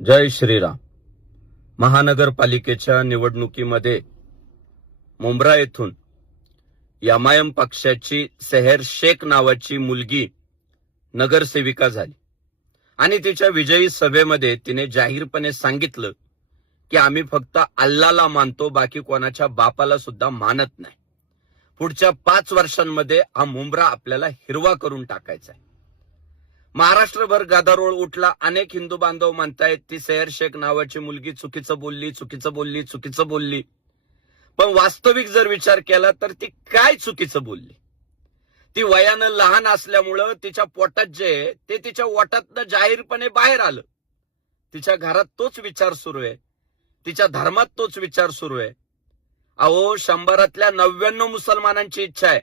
जय श्रीराम. महानगरपालिकेच्या निवडणुकीमध्ये मुंब्रा येथून एमआयएम पक्षाची सेहर शेख नावाची मुलगी नगरसेविका झाली आणि तिच्या विजयी सभेमध्ये तिने जाहीरपणे सांगितलं की आम्ही फक्त अल्लाला मानतो, बाकी कोणाच्या बापाला सुद्धा मानत नाही. पुढच्या 5 वर्षांमध्ये हा मुंब्रा आपल्याला हिरवा करून टाकायचा आहे. महाराष्ट्रभर गदारोळ उठला. अनेक हिंदू बांधव म्हणतायत ती सेहर शेख नावाची मुलगी चुकीचं बोलली. पण वास्तविक जर विचार केला तर ती काय चुकीचं बोलली? ती वयानं लहान असल्यामुळं तिच्या पोटात जे ते तिच्या ओठातनं जाहीरपणे बाहेर आलं. तिच्या घरात तोच विचार सुरू आहे, तिच्या धर्मात तोच विचार सुरू आहे. अहो, 100तल्या 99 मुसलमानांची इच्छा आहे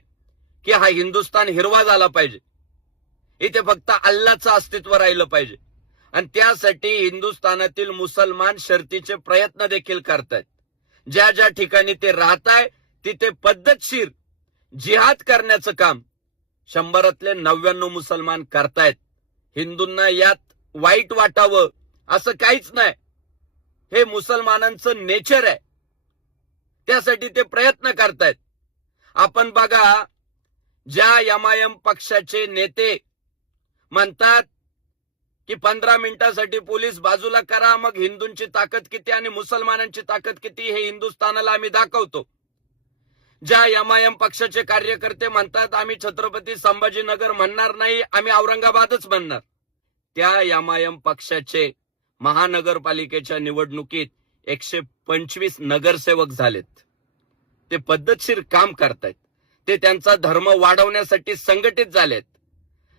की हा हिंदुस्थान हिरवा झाला पाहिजे, इथे फक्त अल्लाचं अस्तित्व राहिलं पाहिजे. आणि त्यासाठी हिंदुस्थानातील मुसलमान शर्तीचे प्रयत्न देखील करतायत. ज्या ज्या ठिकाणी ते राहताय तिथे पद्धतशीर जिहाद करण्याचं काम 100तले 99 मुसलमान करतायत. हिंदूंना यात वाईट वाटावं असं काहीच नाही. हे मुसलमानांचं नेचर आहे, त्यासाठी ते प्रयत्न करतायत. आपण बघा, ज्या एमआयएम पक्षाचे नेते म्हणतात की 15 मिनिटासाठी पोलीस बाजूला करा, मग हिंदूंची ताकद किती आणि मुसलमानांची ताकद किती हे हिंदुस्थानाला आम्ही दाखवतो. ज्या एमआयएम पक्षाचे कार्यकर्ते म्हणतात आम्ही छत्रपती संभाजीनगर म्हणणार नाही, आम्ही औरंगाबादच म्हणणार, त्या एमआयएम पक्षाचे महानगरपालिकेच्या निवडणुकीत 125 नगरसेवक झालेत. ते पद्धतशीर काम करतायत, ते त्यांचा धर्म वाढवण्यासाठी संघटित झालेत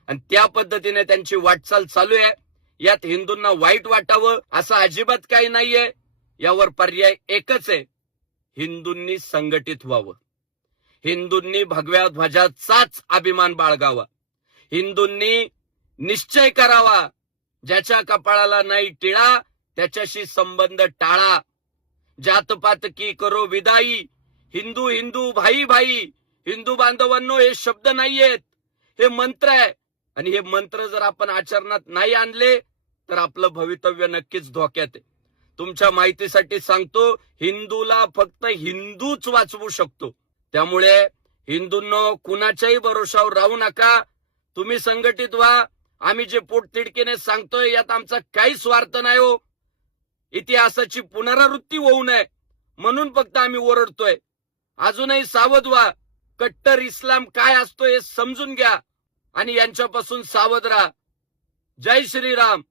आणि त्या पद्धतीने त्यांची वाटचाल चालू आहे. यात हिंदूंना वाईट वाटावं असं अजिबात काही नाहीये. यावर पर्याय एकच आहे, हिंदूंनी संघटित व्हावं. हिंदूंनी भगव्या ध्वजाचाच अभिमान बाळगावा. हिंदूंनी निश्चय करावा, ज्याच्या कपाळाला नाही टिळा त्याच्याशी संबंध टाळा. जातपात की करो विदाई, हिंदू हिंदू भाई भाई. हिंदू बांधवांनो, हे शब्द नाहीयेत, हे मंत्र आहे. आणि हे मंत्र जर आपण आचरणात नाही आणले तर आपलं भवितव्य नक्कीच धोक्यात आहे. तुमच्या माहितीसाठी सांगतो, हिंदूला फक्त हिंदूच वाचवू शकतो. त्यामुळे हिंदूंनो, कुणाच्याही भरोशावर राहू नका. तुम्ही संघटित व्हा. आम्ही जे पोटतिडकीने सांगतोय यात आमचा काही स्वार्थ नाही हो. इतिहासाची पुनरावृत्ती होऊ नये म्हणून फक्त आम्ही ओरडतोय. अजूनही सावध व्हा. कट्टर इस्लाम काय असतो हे समजून घ्या आणि यांच्यापासून सावध राहा. जय श्रीराम.